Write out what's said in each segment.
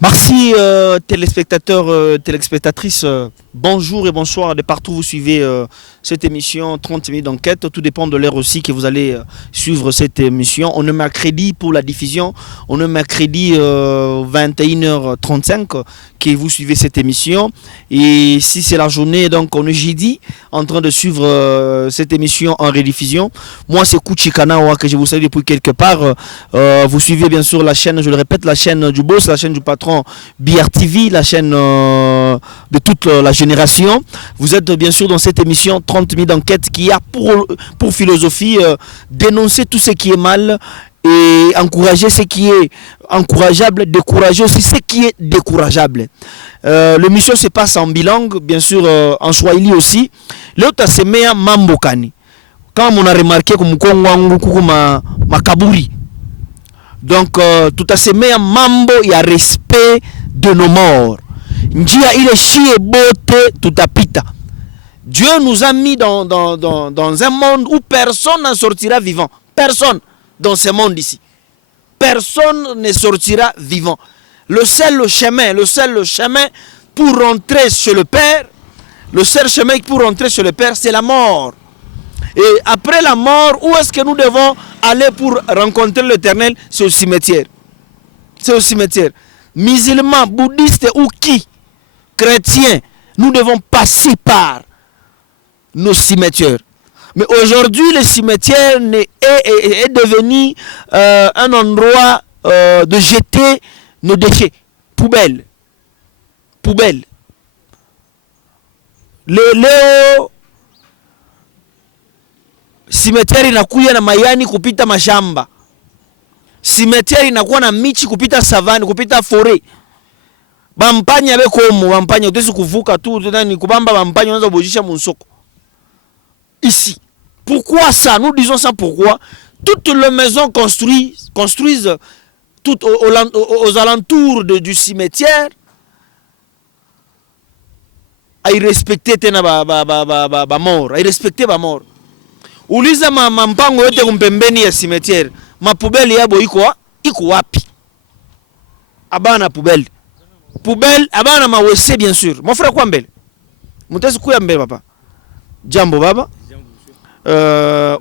Merci téléspectateurs, téléspectatrices, bonjour et bonsoir de partout où vous suivez cette émission 30 minutes d'enquête. Tout dépend de l'heure aussi que vous allez suivre cette émission. On est mercredi pour la diffusion, on est mercredi 21h35 que vous suivez cette émission. Et si c'est la journée, donc on est jeudi en train de suivre cette émission en rediffusion. Moi c'est Kuchikanawa que je vous salue depuis quelque part. Vous suivez bien sûr la chaîne, je le répète, la chaîne du boss, la chaîne du patron BRTV, la chaîne de toute la génération. Vous êtes bien sûr dans cette émission 30 minutes d'enquête qui a pour philosophie dénoncer tout ce qui est mal et encourager ce qui est encourageable, décourager aussi ce qui est décourageable. L'émission se passe en bilingue, bien sûr en Swahili aussi. L'autre c'est Mea Mambokani. Quand on a remarqué que ma kaburi. Donc tout à fait mambo ya respect de nos morts. Njia ile shie bote tutapita. Dieu nous a mis dans un monde où personne n'en sortira vivant. Personne dans ce monde ici. Personne ne sortira vivant. Le seul chemin pour rentrer chez le Père, c'est la mort. Et après la mort, où est-ce que nous devons aller pour rencontrer l'Éternel? C'est au cimetière. C'est au cimetière. Musulmans, bouddhistes ou qui, chrétiens, nous devons passer par nos cimetières. Mais aujourd'hui, le cimetière est devenu un endroit de jeter nos déchets. Poubelle. Poubelle. Leo cimetière inakuya na mayani kupita mashamba. Cimetière inakuwa na michi kupita savane, kupita forêt. Bampanya bekomo, bampanya utesi kuvuka tu, ni kubamba bampanya unaweza kubojisha munsoko. Ici. Pourquoi ça? Nous disons ça pourquoi? Toutes les maisons construisent tout aux alentours du cimetière à y respecter tena ba mort, à y respecter ba mort. Uliza mampango yote kumpembeni ya cimetière. Mapubeli yabo iko wapi? Abana poubelle. Poubelle, abana mawese bien sûr. Mon frère kwa mbele? Mutezi kuya mbele papa. Jambo baba.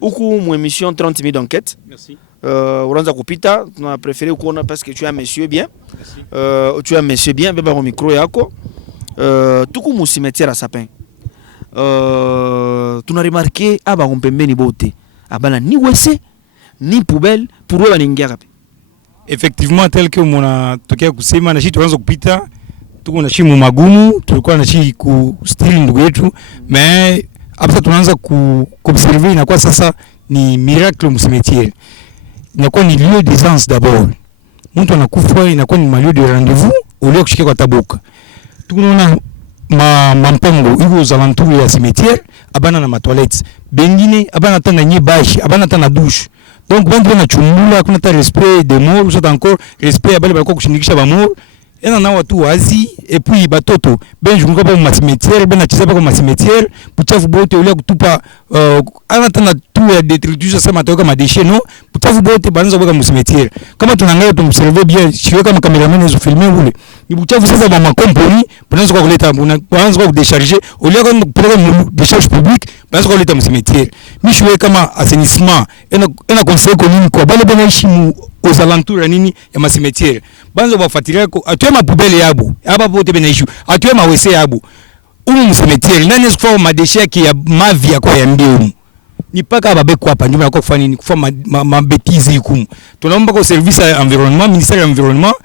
Uku mu émission 30 minutes d'enquête. Merci. Uranza kupita, on a préféré kuona parce que tu as monsieur bien. Merci. Tu as monsieur bien, beba au micro yako. Tuku mu cimetière à sapin. Tuna remarqué aba kompembeni bote abana ni wese ni poubelle pour eux baningia kapi. Effectivement tel que mona tokea kusema na shi tuanza kupita tuko na shi mu magumu tulikuwa na shi ku stili ndugu yetu mais hapa tunaanza kuobserver na kwa sasa ni miracle mu cimetière. Inakuwa ni lieu d'aisance d'abord. Mtu anakufa inakuwa ni lieu de rendez-vous au lieu kushika kwa tabuka. Tunaona mampango iko aux alentours ya cimetière abana na matoilettes bengine abana tana nyibashi abana tana douche donc bandu na chumbula kuna ta respect des morts ou encore respect abale balikuwa kushindikisha ba mort ena na watu wazi et puis batoto benjunga pa mu cimetière bena chiza pa mu cimetière buchafu bote ulia kutupa ana tana tu ya détritus sasa matoka ma déchets non buchafu bote banza boka mu cimetière kama tunaangalia tumobserver bien sio kama cameraman hizo filmer ule ni buchafu sasa ba makomponi banza kwa kuleta banza kwa décharger ulia kwa kupeleka mu décharge publique banza kwa kuleta mu cimetière mishwe kama assainissement ena conseil commune kwa bale benaishi mu aux alentours ya nini ya ma cimetière banza bafuatilia ko atwe ma poubelle yabo aba bote benaishi atwe ma wese yabo mu cimetière nani esikufa ma déchets ki ya mavi ya kwa yambio ni paka babeko hapa ndio bako kufanya nini kufa mabetizi ikumu tunaomba kwa service ya environnement ministère ya environnement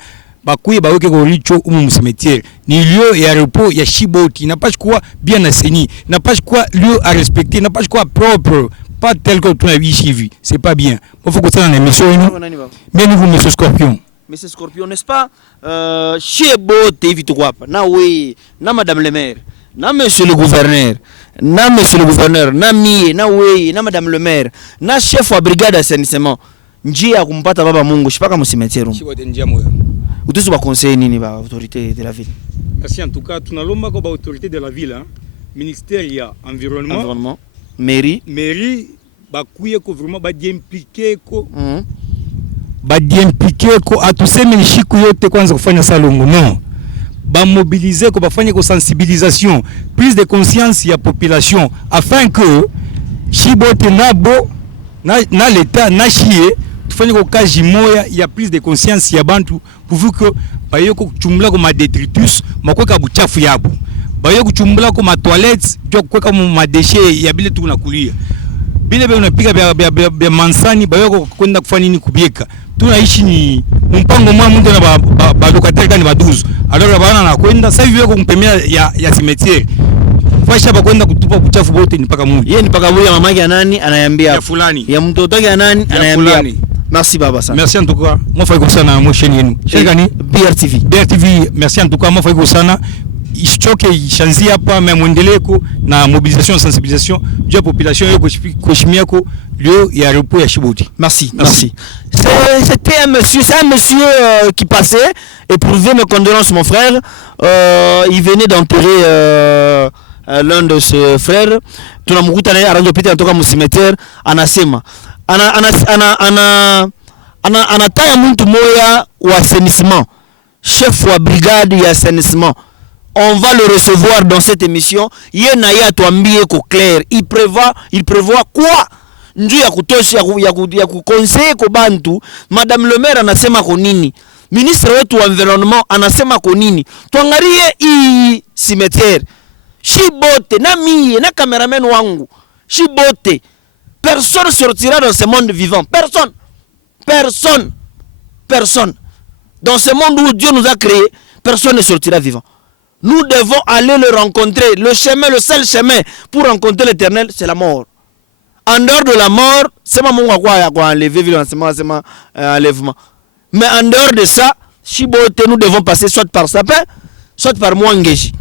bakuye baweke ko licho mu cimetière ni lieu ya repos ya shiboti na pas quoi bien assaini na pas quoi lieu à respecter na pas quoi propre pas tel que tu as vu ici c'est pas bien il faut que ça dans l'émission bien vous monsieur Scorpion. Monsieur Scorpion, n'est-ce pas? Shiboti hivi tu hapa na we na madame le maire na monsieur le gouverneur na mie na we na madame le maire na chef wa brigade d'assainissement njia ya kumpata baba Mungu shipaka mu cimetière. Shibote njia moyo. Utusu ba conseil nini ba autorité de la ville? Merci en tout cas tunalomba kwa ba autorité de la ville hein. Ministère ya environnement, mairie bakuye ko vraiment ba impliquer ko badiemplike ko atuseme nishiku yote kwanza kufanya salongo non ba mobiliser ko bafanye ko sensibilisation prise de conscience ya population afin que shibote nabo na l'état na chie tufanye ko kaji moya ya prise de conscience ya bantu pour que bayoko kuchumula ko ma detritus makweka buchafu yabo bayoko kuchumula ko ma toilettes jo kweka ma déchets ya bile tu kunakulia bile bile unapiga bya mansani bayoko kwenda kufanya nini kubieka tunaishi ni mpango mwa mundu na ba locataire kani baduzu alors bana na kwenda sasa hivi yoko kumpemea ya cimetière fasha ba kwenda kutupa buchafu bote ni paka mundu yeye ni paka buya mama yake nani anayambia ya fulani ya mtoto wake nani anayambia. Merci Baba sana. Merci en tout cas. Moi faiko sana mo chaîne yenu. Chaîne gani? BRTV. Merci en tout cas. Moi faiko sana. Ichoke ishanzi hapa mais mwendeleko na mobilisation sensibilisation de la population yoko kushimia ko lieu ya repos ya Chibouti. Merci. C'était un monsieur, qui passait et prouvait mes condoléances mon frère. Il venait d'enterrer l'un de ses frères. Tunamkuta naye anapita kutoka mcimetière anasema anataya mtu moya wa assainissement, chef wa brigade ya assainissement. On va le recevoir dans cette émission. Yeye na yeye atuambie ko clair. Il prévoit quoi? Njoo ya kutosha ya kukonseil ko bantu. Madame le maire anasema ko nini? Ministre wetu wa environnement anasema ko nini? Tuangalie hii cimetière. Shibote na mie na cameraman wangu. Shibote. Personne sortira dans ce monde vivant. Personne. Dans ce monde où Dieu nous a créé, personne ne sortira vivant. Nous devons aller le rencontrer. Le seul chemin pour rencontrer l'Éternel, c'est la mort. En dehors de la mort, c'est pas mon quoi enlever, enlèvement. Mais en dehors de ça, nous devons passer soit par sapin, soit par Mouangeji.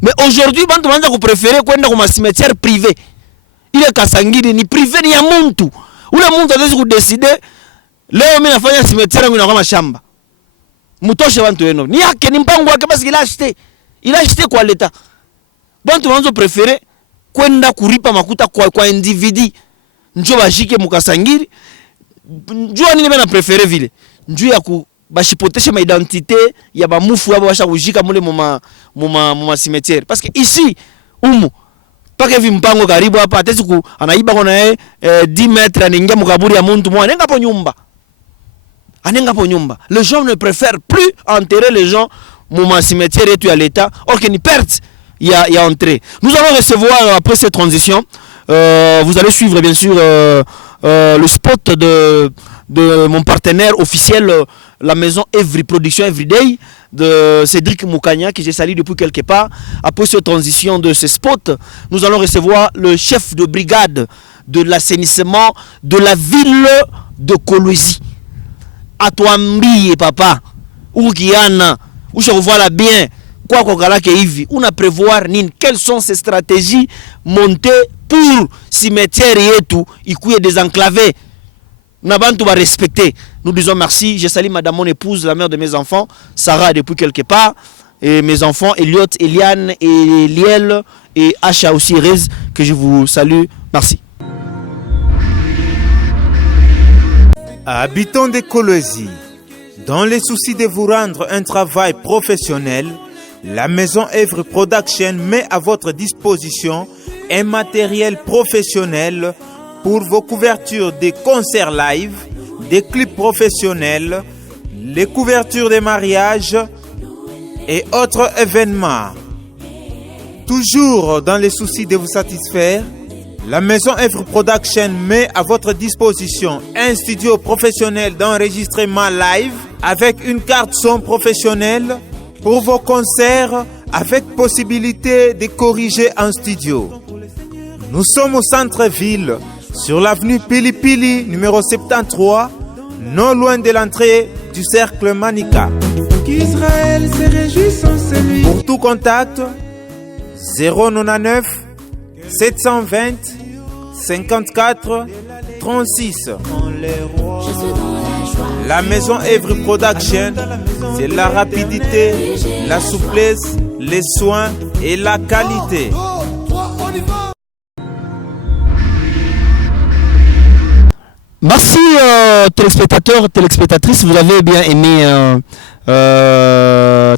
Mais aujourd'hui, vous préférez qu'on ait un cimetière privé. Il est Kasangiri, ni privé ni ya muntu. Ule muntu ataweza kudeside leo mimi nafanya cimetière yangu inakuwa mashamba. Mutoshe bantu wenu. Ni yake ni mpango wake basi il a acheté kwa leta. Bantu wanzo préférer kwenda kuripa makuta kwa individu. Njoo bashike mukasangiri. Njoo nini bana préférer vile. Njoo ya bashipoteshe ma identité ya bamufu yabo basha kujika mule mu cimetière parce que ici paka hivi mpango karibu hapa atezi anaiba kona 10 mètres anaingia mkaburi ya muntu mwa anenga po nyumba. Les gens ne préfèrent plus enterrer les gens mu cimetière et tout à l'état or que ni perte ya entrée. Nous allons recevoir après cette transition vous allez suivre bien sûr le spot de mon partenaire officiel la maison Every Production Everyday de Cédric Moukania que j'ai salué depuis quelque part. Après cette transition de ce spot, nous allons recevoir le chef de brigade de l'assainissement de la ville de Kolwezi. Atuambie papa, ukiana, ushakuvala bien, kwa kokalake hivi, una prévoir nini? Quelles sont ces stratégies montées pour cimetière yetu ikuye désenclavé? Na bantu va respecter. Nous disons merci. Je salue madame mon épouse, la mère de mes enfants, Sarah depuis quelque part, et mes enfants Elliot, Eliane et Liel et Asha aussi Rez que je vous salue. Merci. Habitants de Kolwezi, dans le souci de vous rendre un travail professionnel, la maison Every Production met à votre disposition un matériel professionnel pour vos couvertures des concerts live, des clips professionnels, les couvertures des mariages et autres événements. Toujours dans le souci de vous satisfaire, la maison Every Production met à votre disposition un studio professionnel d'enregistrement live avec une carte son professionnelle pour vos concerts avec possibilité de corriger en studio. Nous sommes au centre-ville, sur l'avenue Pilipili, numéro 73, non loin de l'entrée du cercle Manika. Qu'Israël se réjouisse en celui. Pour tout contact, 099 720 54 36. La maison Every Production, c'est la rapidité, la souplesse, les soins et la qualité. Merci téléspectateurs, téléspectatrices, vous avez bien aimé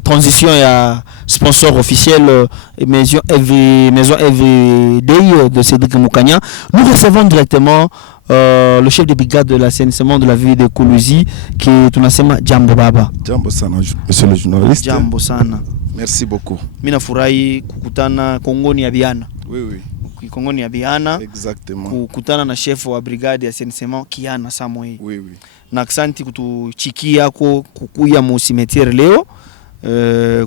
transition et sponsor officiel Maison EVD de Cédric Moukania. Nous recevons directement le chef de brigade de l'assainissement de la ville de Kuluzi qui est tunasema Jambo Baba. Jambo sana monsieur le journaliste. Jambo sana. Merci beaucoup. Mina furahi kukutana Kongoni ya Biana. Oui oui. Kongoni ya Biana. Exactement. Kukutana na chef wa brigade ya assainissement Kiana Samoei. Oui oui. Na aksanti kutuchikia yako kukuya mu cimetière leo.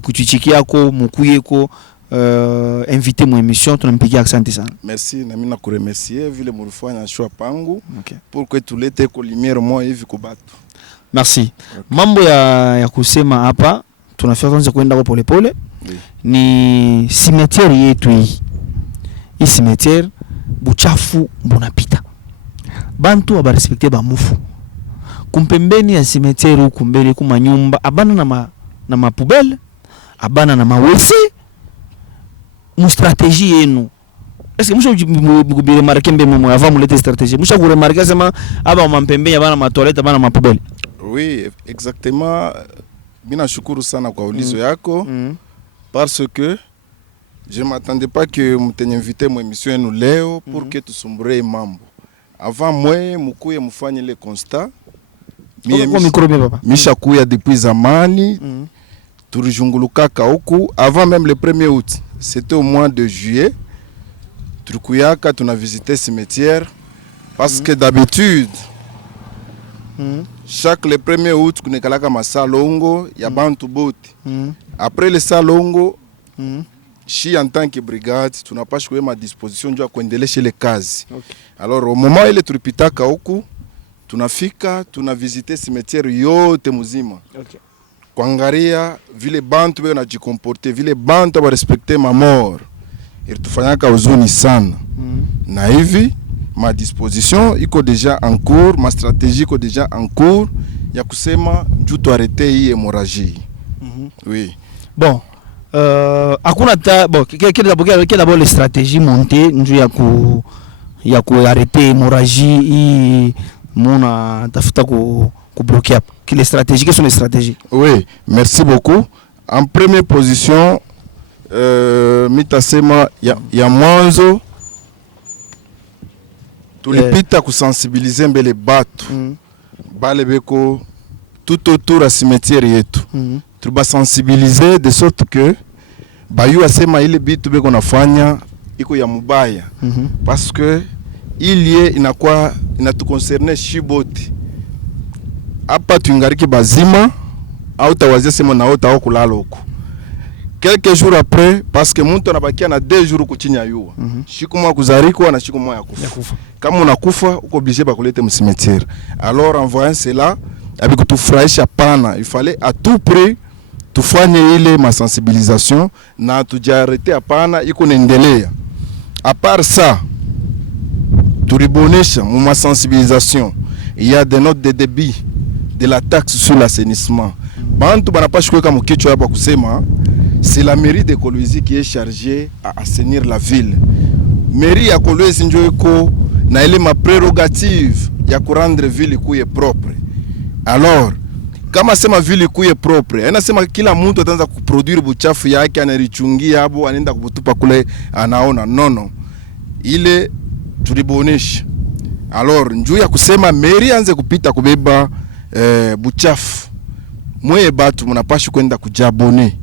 Kutuchikia yako mukuye ko invité mu émission, tunampigia asante sana. Merci na mimi nakuremercier vile mulifanya choix pangu. Okay. Pour que tulete ko lumière moi hivi kubatu. Merci. Okay. Mambo ya kusema hapa tunafika kwanza kwenda kwa pole pole. Oui. Ni cimetière yetu hii. Hii cimetière buchafu bunapita. Bantu abarespekte ba mufu. Kumpembeni ya cimetière huku mbele kuma nyumba abana na mapubele, abana na mawese. Mu stratégie yenu. Est-ce que musha remarquer mbele mwa avant mulete stratégie. Musha ku remarquer sema aba mampembeni abana ma toilette abana mapubele. Oui, exactement. Mina shukuru sana kwa ulizo yako parce que je m'attendais pas que mtenye invité mu émission yenu leo pour que tusumbure mambo. Avant moi mukuye mufanye le constat. Misha kuya depuis zamani. Tulijungulukaka huku avant même le 1er août. C'était au mois de juillet. Turikuyaka tuna visité cimetière parce que d'habitude chaque le 1er août kunekalaka masalongo ya bantu bote. Après le salongo chi en tant que brigade tunapasha kuwema disposition juu ya kuendelesha ile kazi. Okay. Alors au moment ile tulipitaka huku tunafika tunavisite cimetière yote muzima. Okay. Kuangalia vile bantu beo najikomporte vile bantu ba respecter ma mort. Ilitufanyaka huzuni sana. Na hivi ma disposition iko deja en cours, ma stratégie iko deja en cours ya kusema juu tu arrêter hii hémorragie. Oui. Bon, hakuna bon quelle d'abord les stratégies montées njoo ya ku arrêter hémorragie hii mona tafuta ku bloquer hapo. Quelles stratégies, quelles sont les stratégies? Oui, merci beaucoup. En première position mitasema ya mwanzo tulipita kusensibiliser mbele batu bale beko tout autour à cimetière yetu. Tuba sensibiliser de sorte que bayu asema ile bitu beko nafanya iko ya mubaya parce que ilie inakuwa inatuconcerne shibote hapa tuingariki bazima au tawazia sema na ota au kulala huko quelques jours après parce que mtu anabakia na 2 jours kuchinya yua siku moja kuzariko na siku moja ya kufa. Kama unakufa uko obligé ba kulete mu cimetière. Alors en voyant cela abikutufurahisha pana, il fallait à tout prix tufanye ile ma sensibilisation na tujarete hapana iko naendelea. À part ça turibonesha mu ma sensibilisation il y a des notes de débit de la taxe sur l'assainissement. Bantu banapasha kuweka mkichwa hapa kusema c'est la mairie de Kolwezi qui est chargée à assainir la ville. Mairie ya Kolwezi ndio iko na ile ma prérogative ya kurendre ville kuye propre. Alors kama sema ville kuye propre, anasema kila mtu ataanza kuproduire buchafu yake anarichungia hapo anaenda kubutupa kule anaona nono. Ile tulibonesha. Alors njoo ya kusema mairie anze kupita kubeba buchafu. Mwe batu mnapasha kwenda kujabone.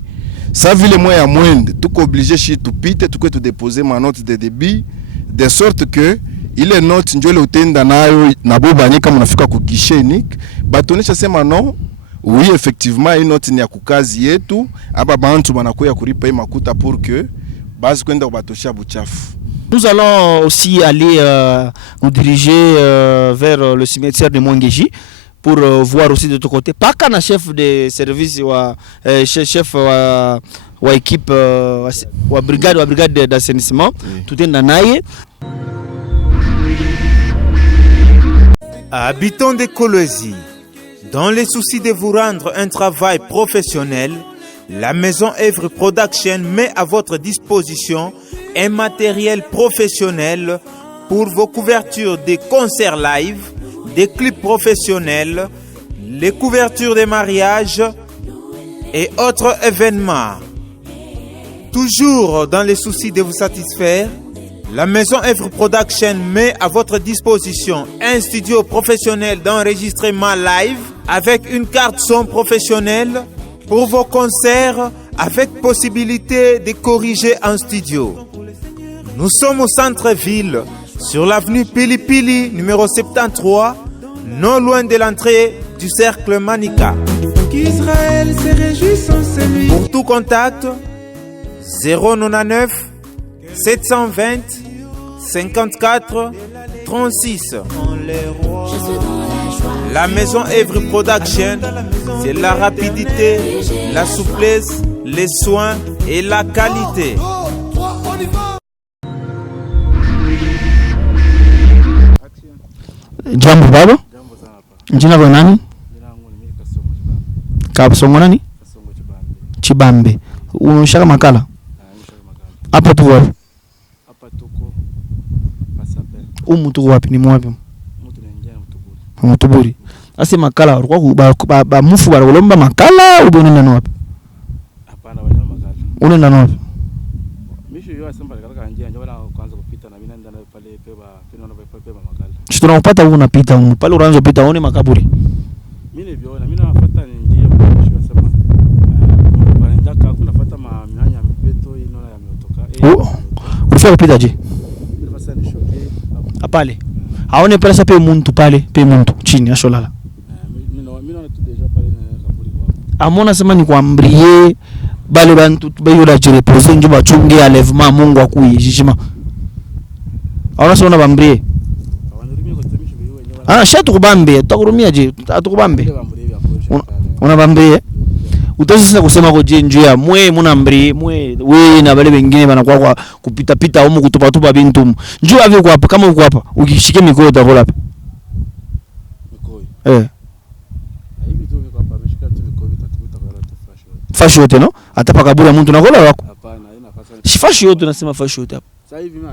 Sa vile mwe ya mwende tuko obligé shi tupite tukwe tu déposer ma note de débit de sorte que ile note njoo le utenda nayo na bobanye kama unafika ku guichet unique batonesha sema non oui effectivement une note ni ya kukazi yetu aba bantu banakuya kulipa makuta pour que basi kwenda kubatosha buchafu. Nous allons aussi aller nous diriger vers le cimetière de Mwangeji pour voir aussi de ton côté. Pas qu'un chef de service ou chef ou équipe ou brigade d'assainissement, tout est nanaye. Habitants de Kolwezi, dans le souci de vous rendre un travail professionnel, la maison Evry Production met à votre disposition un matériel professionnel pour vos couvertures de concerts live, des clips professionnels, les couvertures des mariages et autres événements. Toujours dans les soucis de vous satisfaire, la maison Evre Production met à votre disposition un studio professionnel d'enregistrement live avec une carte son professionnelle pour vos concerts avec possibilité de corriger en studio. Nous sommes au centre-ville, sur l'avenue Pili Pili, numéro 73, non loin de l'entrée du cercle Manika. Qu'Israël se réjouisse en celui. Pour tout contact, 099 720 54 36. La maison Evre Production, c'est la rapidité, la souplesse, les soins et la qualité. Jambo baba. Jina la nani? Kasongo nani? Chibambe. Unashaka makala? Hapa tu wapi? Hapa tuko Mtu wapi? Ni mwapi? Mutuburi. Ase makala walikuwa ba mufu balomba makala au unaenda wapi? Hapana, wanyama makala. Unaenda wapi? Misho yeye asema katika njia njoo kwanza kupita na mimi naenda pale peba pinaona peba makala. Sisi tunapata huko unapita pale unaanza kupita uone makaburi. Mimi niviona mimi nafuata njia misho asema banaenda kuna fuata mianya mipeto inaona yametoka. Unafika kupita je? Mimi nafasa ni shoke. Apale. Haone pesa pe muntu pale, pe muntu chini asholala. Mimi naona tu deja pale na kaburi kwa. Amona sema ni kuambrie bale bantu bayo la jireposer njo bachunge enlèvement Mungu akuyijishima. Aona sona bambrie. Shatu kubambe, tutakurumia je, atukubambe. Una bambrie. Utazi sasa kusema kwa jenju ya mwe munambrie, mwe we na bale wengine banakuwa kwa kupita pita huko kutupa tupa bintu. Njoo avi kwa hapa kama uko hapa, ukishike mikono utakola hapa. Mikono. Fashi yote no? Hata pakaburi mtu nakola wako. Hapana, haina fasa. Fashi yote nasema fashi yote hapa. Sasa hivi mimi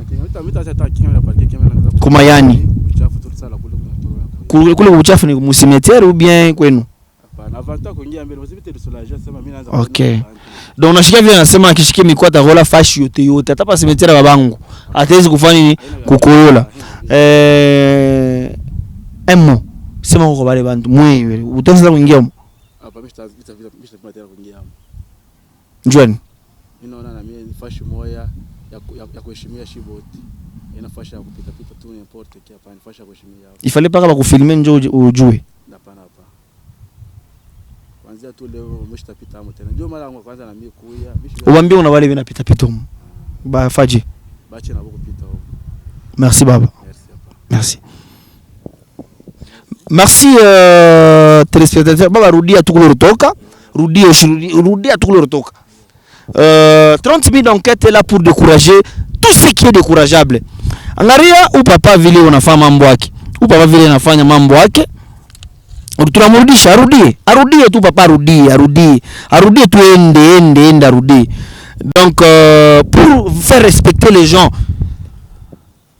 hata kinyo na parke kinyo na. Kuma yani. Uchafu tu sala kule. Kule uchafu ni musimetiere ou bien kwenu? Hapana, avanta kuingia mbele usipite dusolaje sema mimi naanza. Okay. Donc unashikia vile anasema akishike mikoa atakola fashi yote hata pa simetiere babangu. Atawezi kufanya nini? Kukoyola. Emo. Sema huko bale bantu mwe utaanza kuingia huko. Hapa mimi tayari kuingia hapo. Njoni. Mimi naona na mimi fashi moja ya kuheshimia shiboti. Ina fashi ya kupita pita tu importe kia hapa, fashi ya kuheshimia hapo. Ifale paka bakufilme njoo ujue. Hapana hapa. Kwanza tu leo mshtapita hapo tena. Njoo mara kwanza na mimi kuya. Uambie una wale vinapita pita huko. Ba faji. Bache na boko pita huko. Merci baba. Merci. Merci téléspectateurs. Baba rudia tukulotoka. Rudia tukulotoka. 30 minutes d'enquête est là pour décourager tout ce qui est décourageable. Angalia u papa vile unafanya mambo yake. U papa vile anafanya mambo yake. Tunamrudisha arudie tu papa arudie tu ende arudie. Donc pour faire respecter les gens,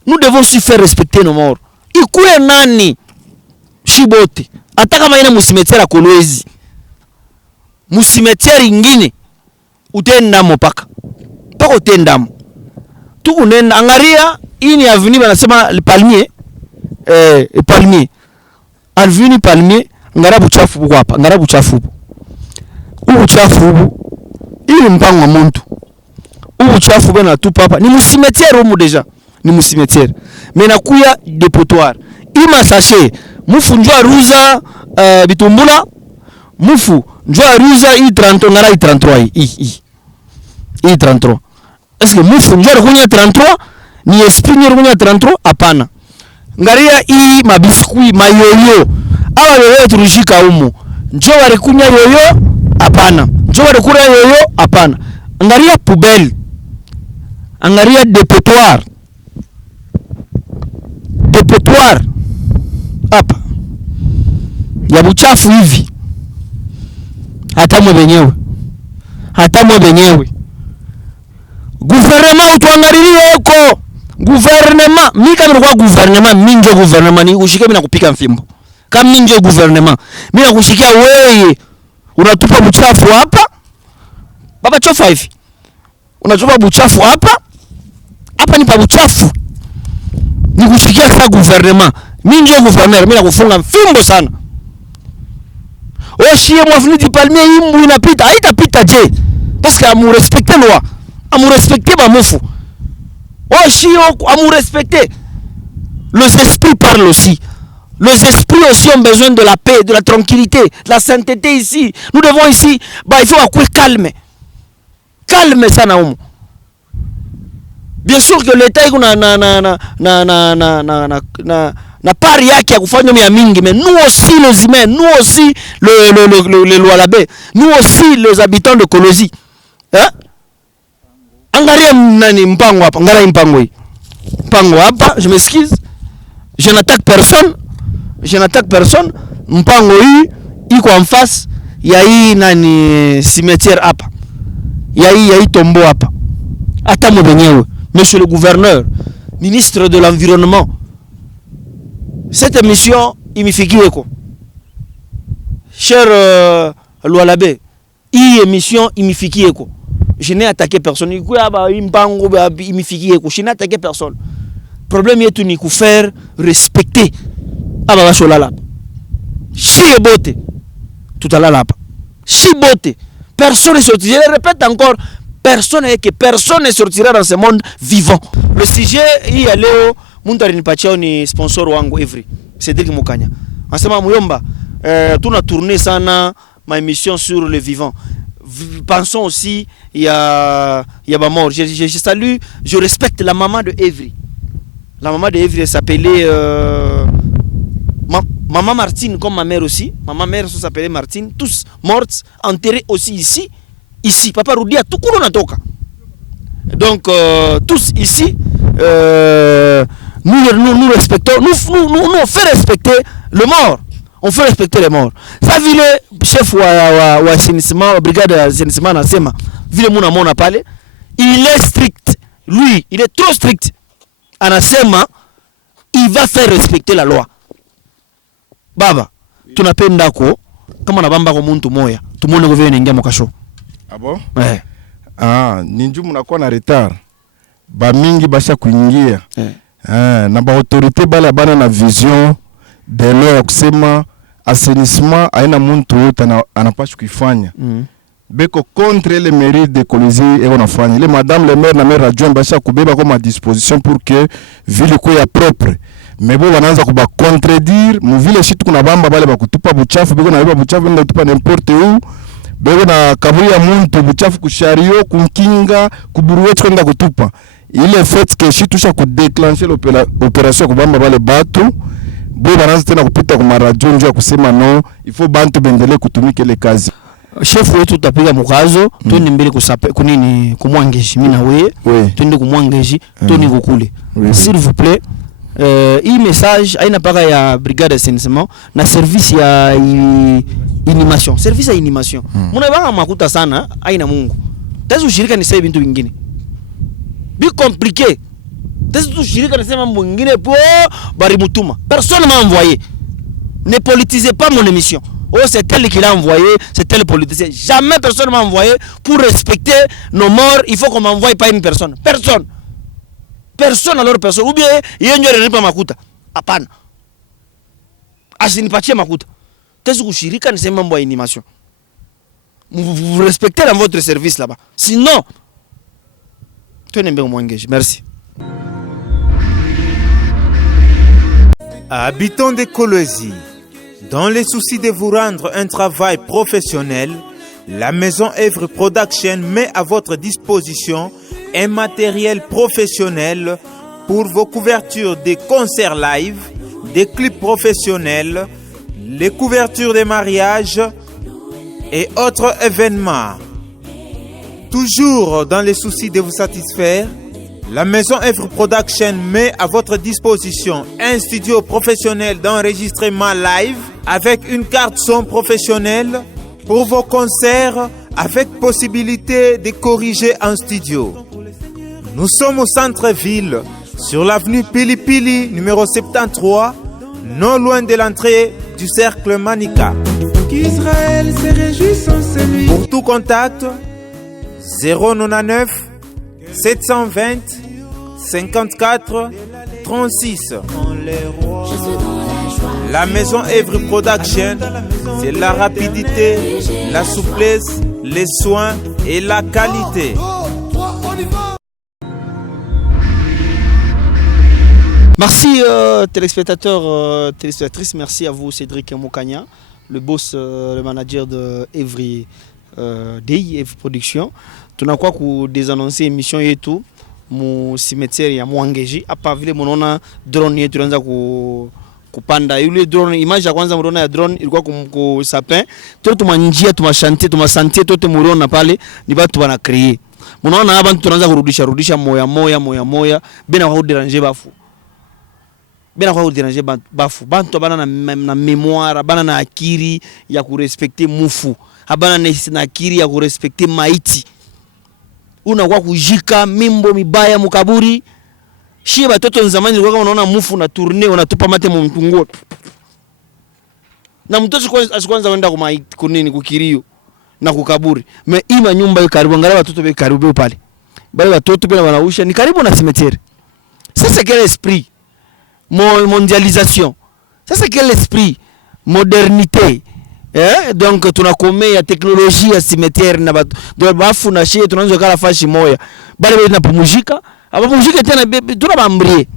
nous devons aussi faire respecter nos morts. Ikuwe nani shibote hata kama ina musimetiera Kolwezi musimetiera ingine utendamo paka utendamo tu unenda angaria ini avenue banasema le palmier palmier avenue palmier ngarabu chafu buko hapa ngarabu chafu ili mpango wa muntu chafu bana tu papa ni musimetiera umu deja ni musimetiera mena kuya depotoir ima sachet mufu njua ruza bitumbula mufu njua ruza i 30 ngara i 33 i 33 est-ce que mufu njua kunya 33 ni espinyo kunya 33 hapana ngaria i mabiskuit mayoyo awa wewe turishika humo njua wale kunya yoyo hapana njua wale kura yoyo hapana ngaria poubelle angaria depotoir hapa ya buchafu hivi hata mwe benyewe gouvernement utuangalilie huko gouvernement mika nilikuwa gouvernement minjo gouvernement ni ushike mimi nakupika mfimbo kama mimi ndio gouvernement, mimi nakushikia wewe unatupa buchafu hapa baba chofa hivi, unatupa buchafu hapa ni pa buchafu, nikushikia kama gouvernement, mimi ndio gouverneur, mimi nakufunga mfimbo sana. Oshie mwafuni di palmier imbu inapita, haitapita je? Parce que amu respecter loi, amu respecter ba mofu. Oshie amu respecter. Les esprits parlent aussi. Les esprits aussi ont besoin de la paix, de la tranquillité, de la sainteté ici. Nous devons ici, il faut être calme. Calme sana humo. Bien sûr que l'État na pari yake ya kufanya mia mingi, mais nous aussi les humains, nous aussi le Lualabé, nous aussi les habitants de Kolozi. Hein? Angaria nani mpango hapa, angaria mpango hii. Mpango hapa, je m'excuse. Je n'attaque personne. Mpango hii iko en face ya hii nani cimetière hapa. Ya hii tombeau hapa. Hata mwenyewe, monsieur le gouverneur, ministre de l'environnement. Cette émission imifikie ko. Cher Lualabé, hii émission imifikie ko. Je n'ai attaqué personne. Je n'ai attaqué personne. Le problème est de faire respecter. Si bote, tout à l'heure. Si bote, personne ne sortira. Je répète encore, personne ne sortira dans ce monde vivant. Le sujet, il y a Léo, Muntarini Pachao ni sponsor wangu Evry. Cédric Mukanya. Ensemble, Mouyomba, tout a tourné sana ma émission sur le vivant. Pensons aussi, il y a ma mort. Je salue, je respecte la maman de Evry. La maman de Evry s'appelait maman Martine, comme ma mère aussi. Maman mère s'appelait Martine. Tous mortes, enterrés aussi ici. Ici, Papa Roudia, tout le monde natoka. Donc, tous ici, nous respectons, nous fait respecter le mort. On fait respecter les morts. Ça, vile chef wa assainissement, brigade d'assainissement nasema, vile muna mona pale, il est strict. Lui, il est trop strict. Anasema, il va faire respecter la loi. Baba, tunapenda ko kama nabamba ko muntu moya, tumone ko vile ningia mokasho. Ah bon? Ouais. Ah, ninju munakuwa na retard. Ba mingi basha kuingia. Na ba autorité bala bana na vision de l'eau kusema assainissement aina muntu yote anapaswa kuifanya. Beko contre les mairies de Kolozi et on afanya. Les madame le maire na maire adjoint basha kubeba comme à disposition pour que ville ko ya propre. Mais bon wanaanza kuba contredire, mu vile shitu kuna bamba bale bakutupa buchafu, beko na beba buchafu ndio tupa n'importe où. Beko na kaburi ya muntu buchafu kushario, kunkinga, kuburuwetu kwenda kutupa. Il est fait que shitu sha kudéclencher l'opération kubamba bale batu. Bo banaanza tena kupita kwa radio njoo kusema no, il faut bantu bendele kutumika ile kazi. Chef wetu tutapiga mukazo, twende mbele kusape kunini kumwangeji mimi na wewe. Twende kumwangeji, toni kukule. S'il vous plaît, hii message aina paka ya brigade d'assainissement na service ya inimation. Service ya inimation. Muna banga makuta sana aina Mungu. Tazo ushirika ni sasa bintu vingine. Bi compliqué. Tazo ushirika ni sema mambo mengine po bari mutuma. Personne m'a envoyé. Ne politisez pas mon émission. Oh, c'est elle qui l'a envoyé, c'est elle politicien. Jamais personne m'a envoyé pour respecter nos morts. Il faut qu'on m'envoie pas une personne. Personne. Personne alors personne. Ou bien, il y a une pas makuta. Apana. Asinipatie makuta. Qu'est-ce que vous chirika ne c'est même pas animation. Vous respectez dans votre service là-bas. Sinon, tenez bien au moins engagé. Merci. Habitants de Kolozi, dans le souci de vous rendre un travail professionnel, la maison Evry Production met à votre disposition un matériel professionnel pour vos couvertures des concerts live, des clips professionnels, les couvertures des mariages et autres événements. Toujours dans le souci de vous satisfaire, la maison Evry Production met à votre disposition un studio professionnel d'enregistrement live avec une carte son professionnelle pour vos concerts avec possibilité de corriger en studio. Nous sommes au centre-ville, sur l'avenue Pili Pili, numéro 73, non loin de l'entrée du cercle Manika. Qu'Israël se réjouisse en celui. Pour tout contact, 099 720 54 36. La maison Evry Production, c'est la rapidité, la souplesse, les soins et la qualité. Merci téléspectateurs, téléspectatrices, merci à vous Cédric Mokanya, le boss, le manager de Evry Day, Evry Production. Tunakuwa kudésannoncer émission yetu mu cimetière ya Mwangeji hapa vile mnaona drone yetu inaanza kupanda yule drone. Image ya kwanza mnaona ya drone ilikuwa ku sapin toto tumanjia tumashantie tumasantie tote mnaona pale ni watu wana créer. Mnaona hapa tunaanza kurudisha moya bena kwa déranger bafu. Bena kwa déranger bafu. Bantu bana na mémoire, bana na akiri ya kurespecter mufu. Habana na akiri ya kurespecter maiti. Unakuwa kujika mimbo mibaya mukaburi. Shie batoto nzamani kwa unaona mufu na tourner unatupa mate mtungo. Na mtoto asikwanza wenda kunini kukirio na kukaburi. Me ima nyumba yu karibu ngala watoto be karibu pale. Bale watoto pale wanausha ni karibu na cimetière. Ça c'est quel esprit? Mondialisation. Ça c'est quel esprit? Modernité. Donc tunakomea teknolojia ya cimetière na bafu na shie tunaanza kala fashi moya. Bale bale napumujika. Abapumujika tena tunabambrie.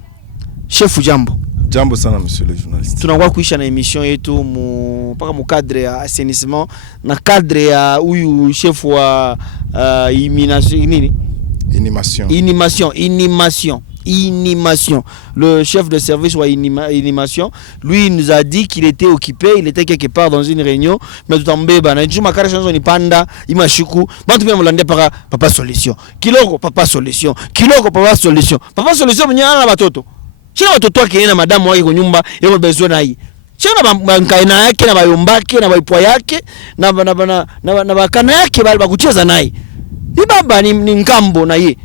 Chef jambo. Jambo sana monsieur le journaliste. Tunakuwa kuisha na émission yetu mpaka mu cadre ya assainissement na cadre ya huyu chef wa Inimation. Le chef de service wa Inimation, lui il nous a dit qu'il était occupé, il était quelque part dans une réunion, mais tout en beba na njuma kare chanson ni panda imashiku bantu pia mulande para papa solution. Kiloko papa solution mnyana na batoto. China watoto wake na madamu wake kwa nyumba yako bezo na hii. China bankaina yake na bayombake na baipwa yake na bakana yake bali bakucheza naye. Ni baba ni ngambo na yeye.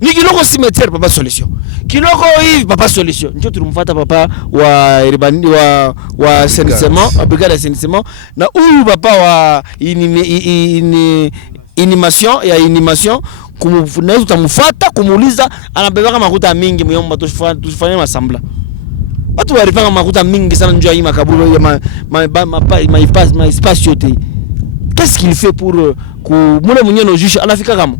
Ni kiloko cimetière papa solution. Kiloko hivi papa solution. Ndio tulimfuata papa wa Ribandi wa assainissement, brigade assainissement na huyu papa wa Inimation kumfuneza tutamfuata kumuuliza anabebaka makuta mingi myomba tufanye masambla. Watu walipanga makuta mingi sana njoo hii makaburi ya ma espace yote. Qu'est-ce qu'il fait pour mule mwenyewe no juge anafika kama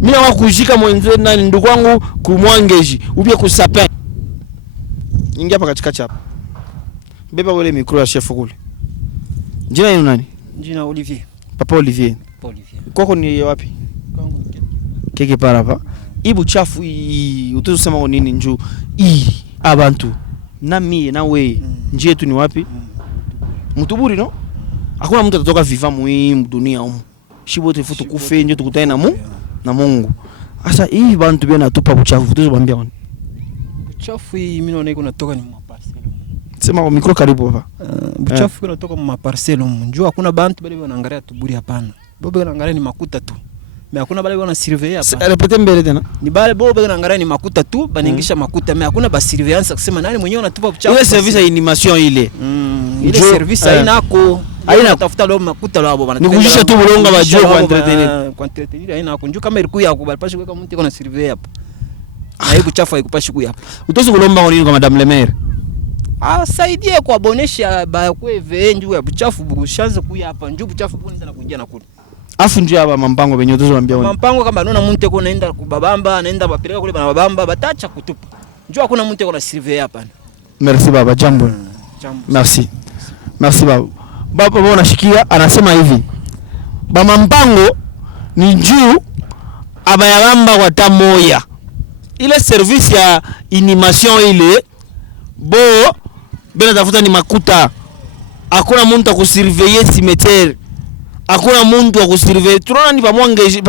mimi na kujika mwenze na ndugu wangu kumwangeji ubie kusapin. Ingia hapa katikati hapa. Beba wale micro ya chef kule. Jina yenu nani? Jina Olivier. Papa Olivier. Kwako ni wapi? Kwangu Keke para hapa. Ibu chafu utazosema nini njoo abantu na mie na we njie yetu ni wapi? Mutuburi no? Hakuna mtu atatoka viva muhimu dunia humu. Shibote futu kufe nje tukutane na Mungu. Sasa hii bantu bia natupa uchafu tuzobambia wana. Uchafu mimi naona iko natoka ni maparcelle. Sema kwa mikro karibu hapa. Uchafu iko natoka maparcelle njoo hakuna bantu bali wanaangalia tuburi hapana. Bobe wanaangalia ni makuta tu. Mais hakuna bale wana surveiller hapa. Répétez mbele tena. Ni bale bobe wanaangalia ni makuta tu, banaingisha makuta mais hakuna ba surveillance kusema nani mwenyewe anatupa uchafu. Ile service ya Inimation ile. Ile service hainako. Haina tafuta leo makuta labo bana. Nikujisha tu bulonga bajue kwa entretenir. Kwa entretenir haina kunjua kama ilikuwa yako bali pashi kwa mtu kuna surveiller hapa. Na hiyo uchafu haikupashi kuya hapa. Utosi kulomba nini kwa Madame le Maire? Saidie kwa bonesha ba kweve njoo ya uchafu bushanze kuya hapa. Njoo uchafu buni sana kuingia na kule. Afu njoo hapa mampango benyo tuzoambia wana. Mampango kama nuna muntu eko naenda kubabamba, naenda bapeleka kule bana babamba, batacha kutupa. Njoo hakuna muntu eko na surveiller hapa. Merci baba, jambo. Merci. Merci baba. Baba bwana shikia anasema hivi. Ba mpango ni juu abayabamba kwa tamoya. Ile service ya Inimation ile bo bena tafuta ni makuta. Hakuna muntu akusurveiller cimetière. Hakuna muntu akusurveiller. Tunaona ni pa Mwangeji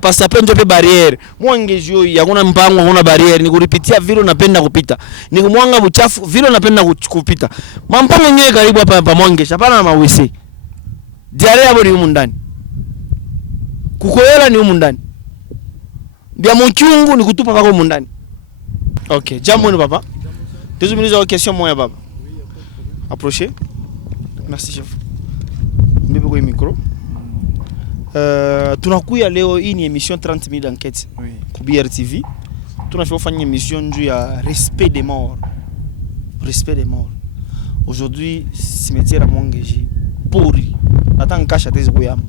pa sapenjo pe barrière. Mwangeji yoi hakuna mpango, hakuna barrière. Ni kuripitia vile unapenda kupita. Ni kumwanga buchafu vile unapenda kupita. Mampango yenyewe karibu hapa pa Mwangeji. Hapana na mawese. Diarrhea hapo ni humu ndani. Kukoela ni humu ndani. Bia mchungu ni kutupa pako humu ndani. Okay, jambo ni baba. Tuzungumzie question moja baba. Approchez. Merci chef. Mbebe kwa micro. Tunakuya leo hii ni émission 30 minutes d'enquête. Oui. Ku BRTV. Tunafanya émission juu ya respect des morts. Respect des morts. Aujourd'hui, cimetière à Mwangeji. Pori. Attends kasha tezi kuyama.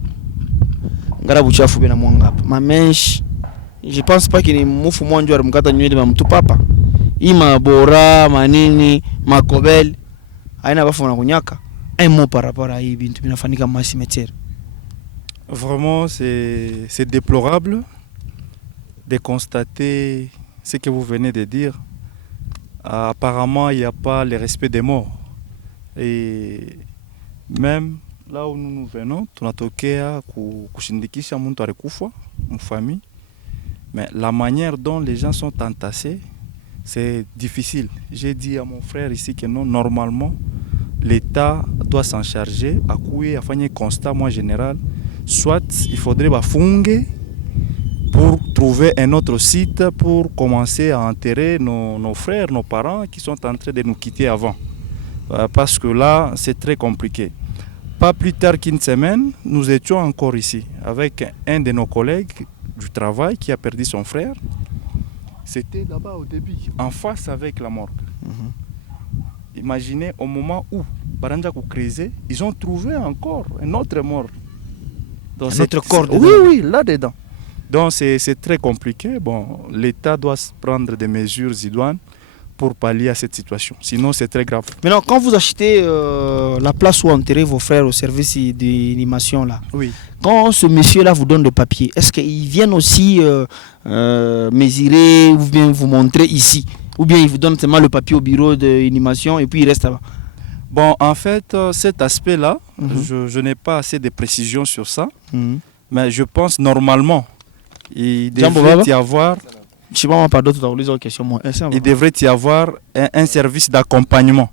Ngara buchafu bena mwanga hapa. Mamesh. Je pense pas qu'il y ait mufu mwanjo alimkata nywele ma mtu papa. Ima bora manini makobel. Haina bafu na kunyaka. Un mot par rapport à hii bintu binafanyika ma cimetière. Vraiment, c'est déplorable de constater ce que vous venez de dire. Apparemment, il n'y a pas le respect des morts. Et même là où nous venons, tunatokea kushindikisha mtu alikufa, mfamille. Mais la manière dont les gens sont entassés, c'est difficile. J'ai dit à mon frère ici que non, normalement, l'État doit s'en charger, à faire un constat moins général. Soit il faudrait bafunge pour trouver un autre site pour commencer à enterrer nos frères, nos parents qui sont en train de nous quitter avant. Parce que là, c'est très compliqué. Pas plus tard qu'une semaine, nous étions encore ici avec un de nos collègues du travail qui a perdu son frère. C'était là-bas au début, en face avec la morgue. Imaginez au moment où Baranja Koukrézé, ils ont trouvé encore un autre mort. Un autre corps dedans. Oui, oui, là-dedans. Donc c'est très compliqué. Bon, l'État doit prendre des mesures idoines pour pallier à cette situation. Sinon, c'est très grave. Maintenant, quand vous achetez la place où enterrer vos frères au service d'animation, là, oui. Quand ce monsieur-là vous donne le papier, est-ce qu'ils viennent aussi mesurer ou bien vous montrer ici? Ou bien ils vous donnent seulement le papier au bureau d'animation et puis il reste là-bas? Bon, en fait, cet aspect-là, je n'ai pas assez de précisions sur ça. Mais je pense normalement, il devrait y avoir... Il devrait y avoir un service d'accompagnement.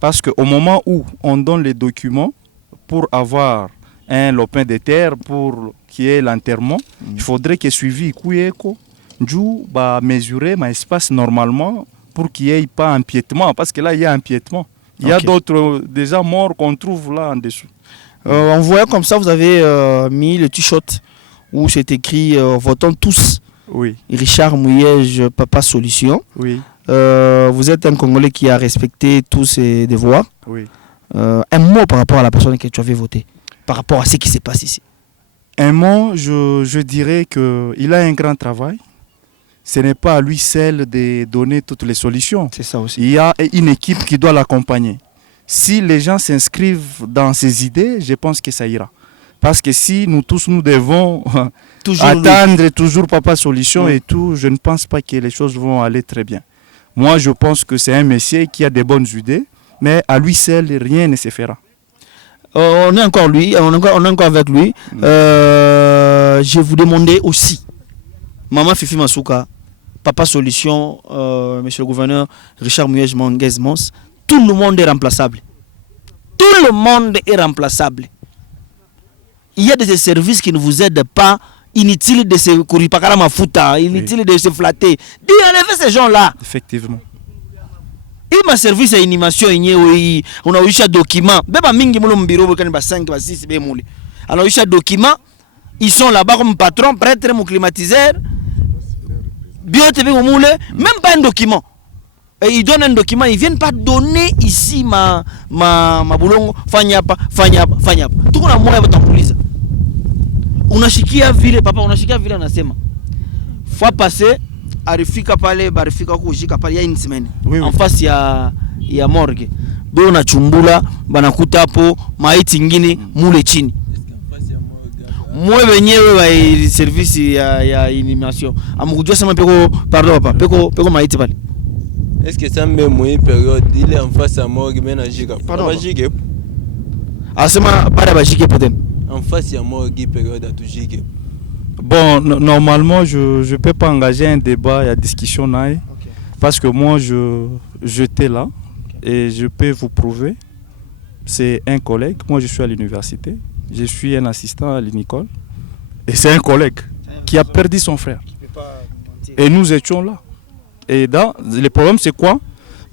Parce qu'au moment où on donne les documents pour avoir un lopin de terre, pour qu'il y ait l'enterrement, il faudrait qu'il y ait suivi mesurer l'espace normalement pour qu'il n'y ait pas empiètement. Parce que là, il y a empiètement. Il y a d'autres déjà morts qu'on trouve là en dessous. En voyant comme ça, vous avez mis le t-shirt où c'est écrit votons tous. Oui. Richard Mouyej, Papa Solution. Oui. Vous êtes un Congolais qui a respecté tous ses devoirs. Oui. Un mot par rapport à la personne que tu avais votée, par rapport à ce qui s'est passé ici. Un mot, je dirais qu'il a un grand travail. Ce n'est pas à lui seul de donner toutes les solutions. C'est ça aussi. Il y a une équipe qui doit l'accompagner. Si les gens s'inscrivent dans ses idées, je pense que ça ira. Parce que si nous tous nous devons attendre toujours Papa Solution et tout, je ne pense pas que les choses vont aller très bien. Moi, je pense que c'est un monsieur qui a des bonnes idées, mais à lui seul, rien ne se fera. On est encore avec lui. Je vous demandais aussi, Maman Fifi Masuka, Papa Solution, Monsieur le Gouverneur Richard Mouyej Manguez Mons, tout le monde est remplaçable. Tout le monde est remplaçable. Il y a des services qui ne vous aident pas. Inutile de se courir par la mafuta, inutile de se flatter. Enlevez ces gens-là. Effectivement. Il m'a servi cette animation, on a eu chaque document. Beba mingi molo mbiro bokani ba 5 ba 6 be mole. Alors eu chaque document, ils sont là-bas comme patron, prêtre, mon climatiseur. Bio TV moule, même pas un document. Et ils donnent un document, ils viennent pas donner ici ma boulongo fanyapa. Tout on a moya batambuliza. Unashikia vile papa, unashikia vile anasema. Fois passé arifika pale barifika kushika pale ya une semaine. En face ya morgue. Bo unachumbula banakuta hapo maiti nyingine mule chini. Mwe wenyewe wa service ya animation. Amukujua sema peko pardon papa, peko maiti pale. Est-ce que ça me moi période il est en face à morgue maintenant giga. Pardon. Asema pale ba jike peut-être. En face à morgue période à tout giga. Bon, normalement, je ne peux pas engager un débat et une discussion là, parce que moi, j'étais là et je peux vous prouver. C'est un collègue, moi je suis à l'université, je suis un assistant à l'Unicole, et c'est un collègue qui a perdu son frère. Et nous étions là. Et le problème c'est quoi?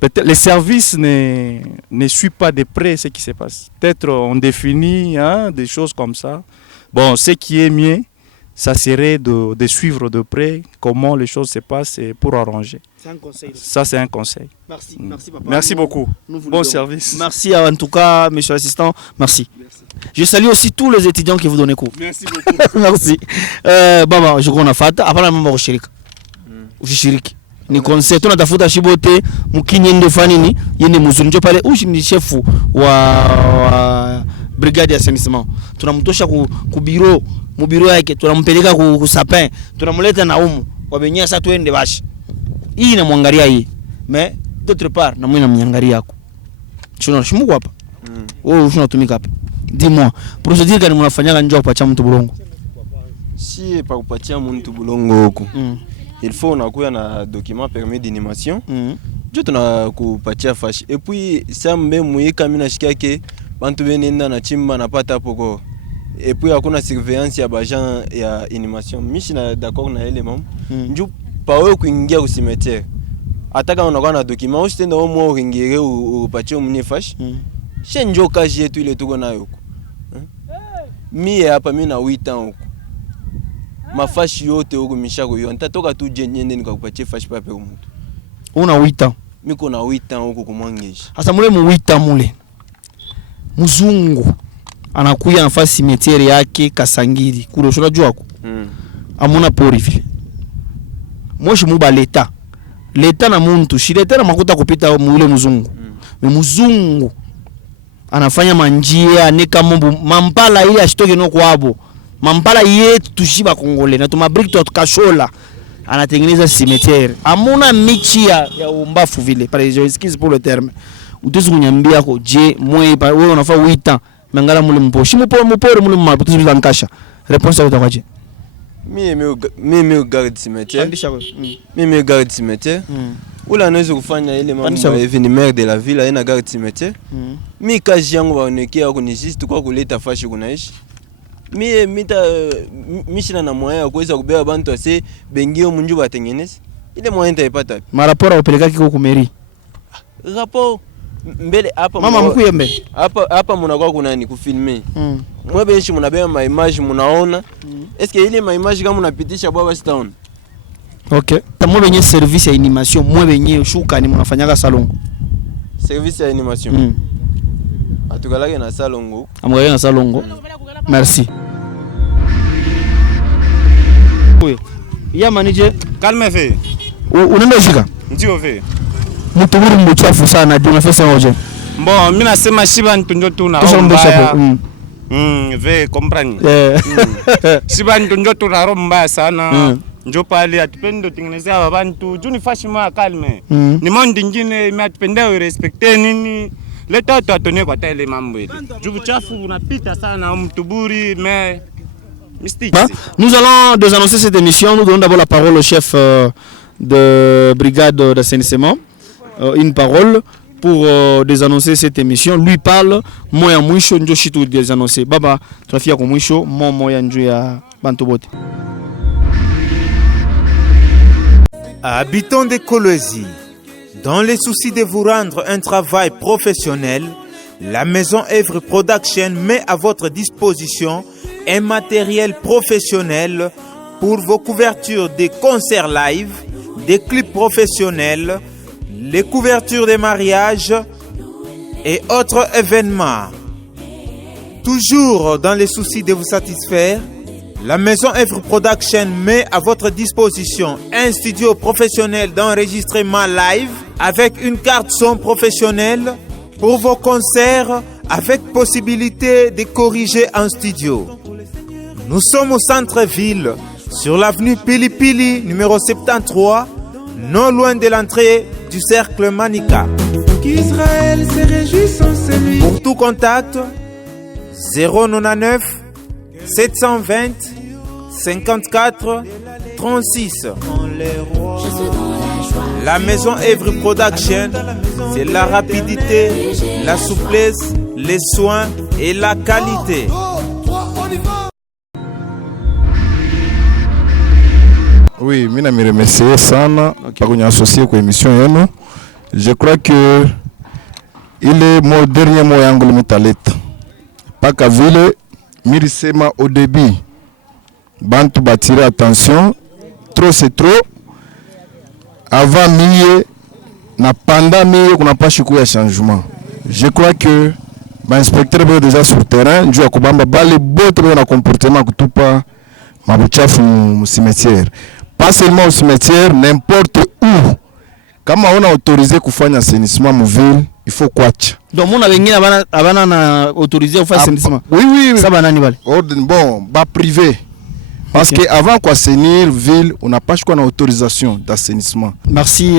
peut-être les services ne suivent pas de près ce qui se passe. Peut-être on définit des choses comme ça. Bon, ce qui est mieux, ça serait de suivre de près comment les choses se passent et pour arranger. C'est un conseil. Ça, c'est un conseil. Merci, merci papa. Merci beaucoup. Bon service. Merci en tout cas, monsieur l'assistant. Merci. Je salue aussi tous les étudiants qui vous donnent cours. Merci beaucoup. Merci. Baba, je crois qu'on a fait. Après la même shirika. Ushiriki. Ni conseil tunatafuta shibote mukini ndo fanini yende muzuri ndio pale ni chef wa brigade ya assainissement. Tunamtosha ku biro mu biro yake, tunampeleka ku sapin, tunamleta na umu wabenya sasa twende bashi. Hii inamwangalia hii. Mais d'autre part na mimi namnyangalia yako. Shuna shimuko hapa. Wewe unatumika hapa. Dis-moi, procédure gani mnafanyanga njoo kupatia mtu bulongo? Si pa kupatia mtu bulongo huko. Il faut unakuya na document permis d'inhumation. Ndio tunakupatia fashi. Et puis ça même yeka mimi nashikia ke bantu benenda na chimba napata hapo kwa. Et puis hakuna surveillance ya bajan ya inhumation. Mimi na d'accord na ile mambo. Ndio pa wewe kuingia ku cimetière. Hata kama unakuwa na document usitenda au mwa uingie upatie mwenye fashi. She njoo kazi yetu ile tuko nayo huko. Mimi hapa mimi na 8 ans huko. Mafashi yote huko mishako yote nitatoka tu jenyende nikakupatia fashi pape kwa mtu. Una 8 ans. Mimi kuna 8 ans huko kumwangeje. Sasa mule mu 8 ans mule. Mzungu anakuya nafasi cimetière yake Kasangiri. Kule unajua huko. Amuna pori vile. Moshi muba leta. Leta na muntu, shileta na makuta kupita mule mzungu. Mzungu anafanya manjia neka mambo mampala ile ashitoke no kwabo. Mampala yetu tushiba Kongole na tumabriki tukashola anatengeneza cimetière. Amuna michi ya umbafu vile par exemple, excuse pour le terme. Utezi kunyambia ko je moi wewe unafaa 8 ans mangala mule mposhi mupore mule mapo tuzibiza nkasha. Réponse yako itakuwa je? Mimi garde cimetière. Mimi garde cimetière. Ula anaweza kufanya ile mambo ya événement de la ville aina garde cimetière. Mimi kazi yangu waonekia huko ni juste kwa kuleta fashi kunaishi. Mishina na moya kuweza kubeba bantu ase bengio munju batengeneza. Ile moya nitaipata. Marapora upeleka kiko ku mairie. Rapport mbele hapa mama mkuu mbele. Hapa mnakuwa kuna ni kufilmer. Mwe benshi mnabeba ma image mnaona. Est-ce que ile ma image kama unapitisha baba town? Okay. Mwe benye service ya animation, mwe benye shuka ni mnafanyaka salongo. Service ya animation. Atukalake na salongo. Amgalake na salongo. Merci. Oui. Ya manije calme fe. Unaenda shika? Ndio fe. Mtuburu mchafu sana ndio unafesa moja. Bon, mimi nasema shiba ndio tuna. Ve comprendre. Shiba ndio tuna roho mbaya sana. Ndio pale atupende tengenezea abantu. Juni fashi mwa calme. Ni mambo nyingine mimi atupende respecte nini? Leta tuatone kwa tele mambo ile. Jubu chafu unapita sana mtuburi mais mystique. Nous allons désannoncer cette émission. Nous donnons d'abord la parole au chef de brigade d'assainissement. Une parole pour désannoncer cette émission. Lui parle, moi ya mwisho njo shitu désannoncer. Baba, tunafia kwa mwisho, moya njo ya bantu bote. Habitants de Kolwezi, dans les soucis de vous rendre un travail professionnel, la maison Evre Production met à votre disposition un matériel professionnel pour vos couvertures des concerts live, des clips professionnels, les couvertures des mariages et autres événements. Toujours dans les soucis de vous satisfaire, la maison Evre Production met à votre disposition un studio professionnel d'enregistrement live avec une carte son professionnelle pour vos concerts avec possibilité de corriger en studio. Nous sommes au centre-ville, sur l'avenue Pili Pili, numéro 73, non loin de l'entrée du cercle Manika. Qu'Israël se réjouisse en celui. Pour tout contact, 099 720 54 36. La maison Evre Production, c'est la rapidité, la souplesse, les soins et la qualité. Oui, mimi na remercier sana kwa kunyasosier kwa emission yenu. je crois que il est mon dernier mot yangu limetaleta paka vile mirisema au début bantu batire attention, trop c'est trop. Avant miye na pendant miye kuna pas chiku ya changement. Je crois que l'inspecteur est déjà sur le terrain, je kubamba bale bote na comportement kutupa mabuchafu mu cimetière. Pas seulement au cimetière, n'importe où. Kama on a autorisé kufanya assainissement mu ville, il faut kwacha. Donc mon wengine abana na autorisé kufanya assainissement. Oui. Ça banani bale. Bon, ba privé. Parce que avant qu'on assainir ville, on n'a pas choisi autorisation d'assainissement. Merci,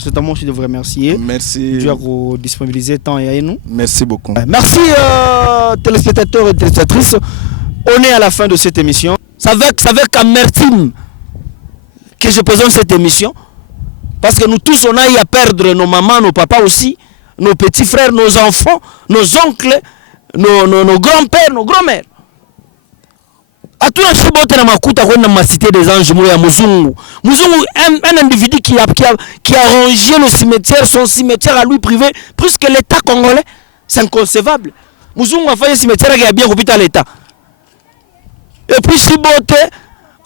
c'est à moi que je devrais remercier. Merci. Tu as disponibilisé temps et à nous. Merci beaucoup. Merci téléspectateurs et téléspectatrices. On est à la fin de cette émission. C'est avec amertume que je présente cette émission. Parce que nous tous, on a eu à perdre nos mamans, nos papas aussi, nos petits frères, nos enfants, nos oncles, nos grands-pères, nos grands-mères. Atuna chibote na makuta kwenda ma cité des anges ya Muzungu. Muzungu un individu qui a rangé le cimetière, son cimetière à lui privé, plus que l'État congolais. C'est inconcevable. Muzungu a fait un cimetière qui a bien coupé l'État. Et puis chibote,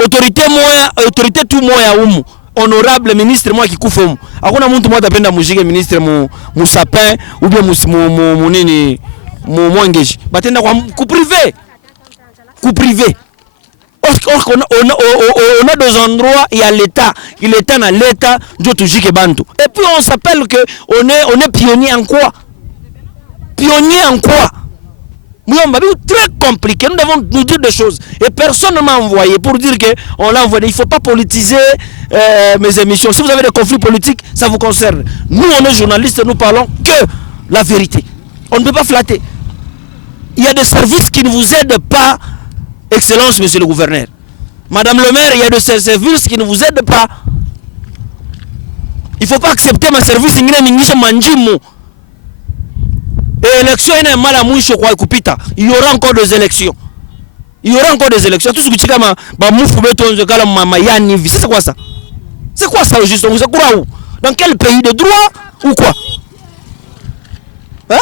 autorité tout moya umu. Honorable ministre moi qui kufomu. Hakuna mtu mmoja apenda mujige ministre mu sapin ou bien mu nini mu mwangeji. Batenda kwa ku privé. Ku privé. On a des endroits, il y a l'État. L'État n'a l'État, Dieu te dit que bantu. Et puis on s'appelle que on est pionnier en quoi? Pionnier en quoi? Très compliqué, nous devons nous dire des choses. Et personne ne m'a envoyé pour dire qu'on l'a envoyé. Il ne faut pas politiser mes émissions. Si vous avez des conflits politiques, ça vous concerne. Nous, on est journalistes, nous parlons que la vérité. On ne peut pas flatter. Il y a des services qui ne vous aident pas. Excellence, monsieur le gouverneur. Madame le maire, il y a de ces services qui ne vous aident pas. Il ne faut pas accepter ma service. Et élection, il y a mal à mouche, il y aura encore des élections. Il y aura encore des élections. Tout ce que tu dis, c'est quoi ça? C'est quoi ça, juste? Vous êtes où? Dans quel pays de droit ou quoi? Hein?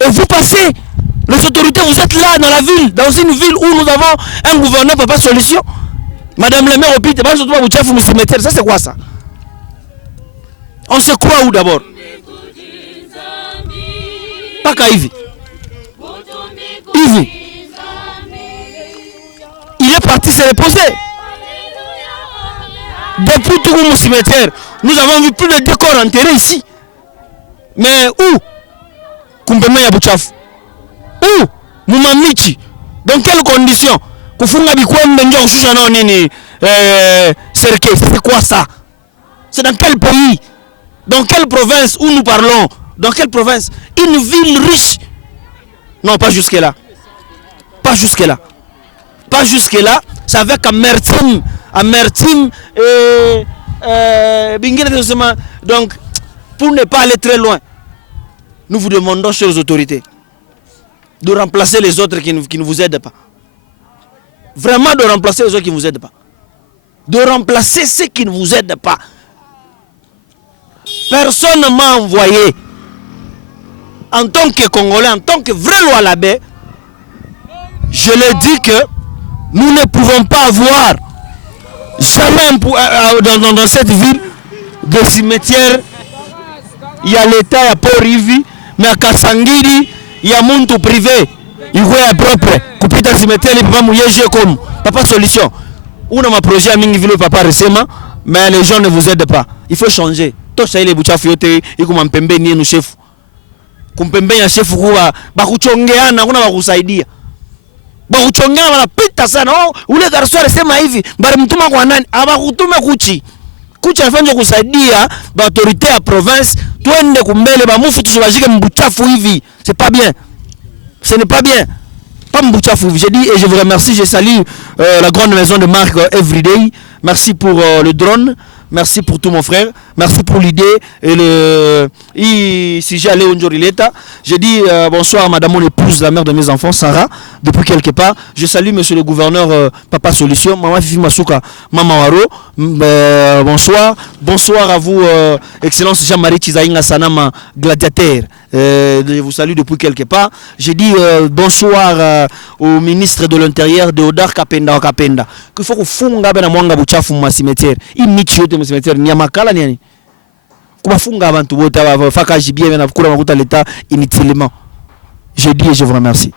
Et vous passez, les autorités, vous êtes là dans la ville, dans une ville où nous avons un gouverneur, pas solution. Madame le maire, ça c'est quoi ça? On se croit où d'abord? Pas qu'à Ivy. Ivy. Il est parti se reposer. Depuis tout mon cimetière, nous avons vu plus de 2 corps enterrés ici. Mais où? Kumpeme ya Buchafu. Où? Mumamichi. Dans quelles conditions? Kufunga bikwembe ndio kushusha nao nini? Serke, c'est quoi ça? C'est dans quel pays? Dans quelle province où nous parlons? Dans quelle province? Une ville riche. Non, pas jusque là. Pas jusque là. Pas jusque là. C'est avec amertume. Amertume et donc pour ne pas aller très loin, nous vous demandons chez les autorités de remplacer les autres qui ne vous aident pas. Vraiment de remplacer les autres qui ne vous aident pas. De remplacer ceux qui ne vous aident pas. Personne ne m'a envoyé en tant que Congolais, en tant que vrai loi l'abbé. Je l'ai dit que nous ne pouvons pas avoir jamais dans cette ville de cimetière. Il y a l'État, il y a Port-Rivi, mais à Kasangiri, il y a Muntu privé. Il y a propre. Kupita cimetière, il peut pas mouiller comme. Papa solution. On a un projet à Mingi papa récemment, mais les gens ne vous aident pas. Il faut changer. Tout ça, il est boucha fiote, il comme un pembe ni nous chef. Kumpembe ya chef kuwa bakuchongeana kuna bakusaidia. Bakuchongeana wanapita sana. Ule garso alisema hivi, bali mtuma kwa nani? Abakutume kuchi. Kuchi anafanya kusaidia ba autorité à province, twende kumbele ba mufu tusibajike mbuchafu hivi. C'est pas bien. Ce n'est pas bien. Pas mbuchafu. J'ai dit et je vous remercie, je salue la grande maison de marque Everyday. Merci pour le drone. merci pour tout mon frère, merci pour l'idée et si j'ai allé au Njorileta, j'ai dit bonsoir à madame mon épouse, la mère de mes enfants, Sarah, depuis quelque part. Je salue monsieur le gouverneur Papa Solution, maman Fifi Masuka, maman Waro, bonsoir. Bonsoir à vous, Excellence Jean-Marie Chizaïnga Sanama, gladiateur. Je vous salue depuis quelque part. J'ai dit bonsoir au ministre de l'Intérieur, Deodar Kapenda Kapenda. Qu'il faut que funga bena mwanga buchafu mu cimetière. Imichi yote mu cimetière ni amakala ni. Kuba funga abantu bote faka jibie na kula makuta l'État inutilement. Je dis et je vous remercie.